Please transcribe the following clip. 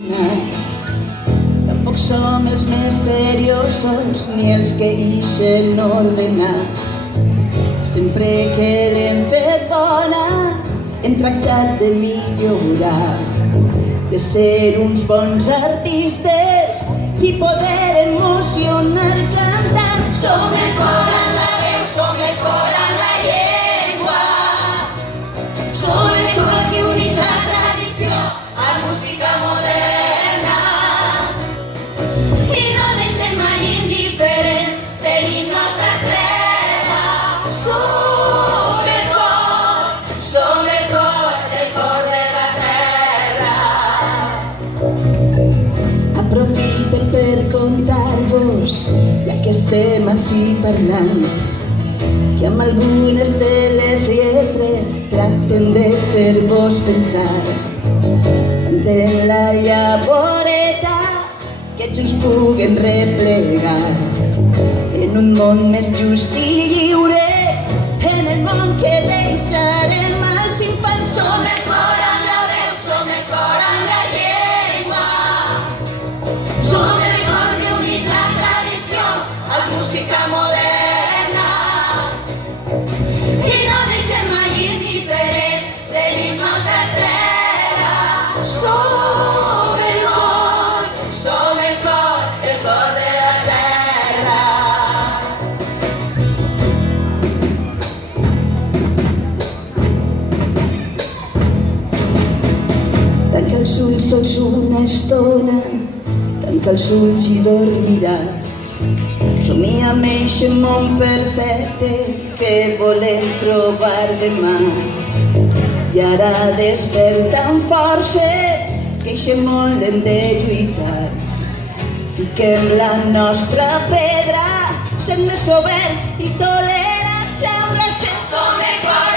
Tampoc som els més seriosos ni els que ixen ordenats. Sempre que l'hem fet bona hem tractat de millorar, de ser uns bons artistes i poder emocionar cantant. Som el cor en la veu, som el cor en la llengua, som el cor que unís la tradició a música moderna i no deixem mai indiferents, tenim nostra estrella. Som el cor de la terra. Aprofiten per contar-vos, ja que estem ací parlant, que amb algunes de les lletres tracten de fer-vos pensar. Cantem la llavoreta que junts puguen replegar en un món més just i lliure, en el món que deixarem als infants. Som el cor en la veu, som el cor en la llengua, som el cor que unís la tradició a música moderna i no deixem mai indiferents, tenim nostra estrella. Som el cor de la terra. Tanca els ulls sols una estona, tanca els ulls i dormiràs. Somia amb eixe món perfecte que volem trobar demà. I ara desperta amb forces que eixe món l'hem de lluitar. Fiquem la nostra pedra, sent més oberts i tolerants amb la gent. Som el cor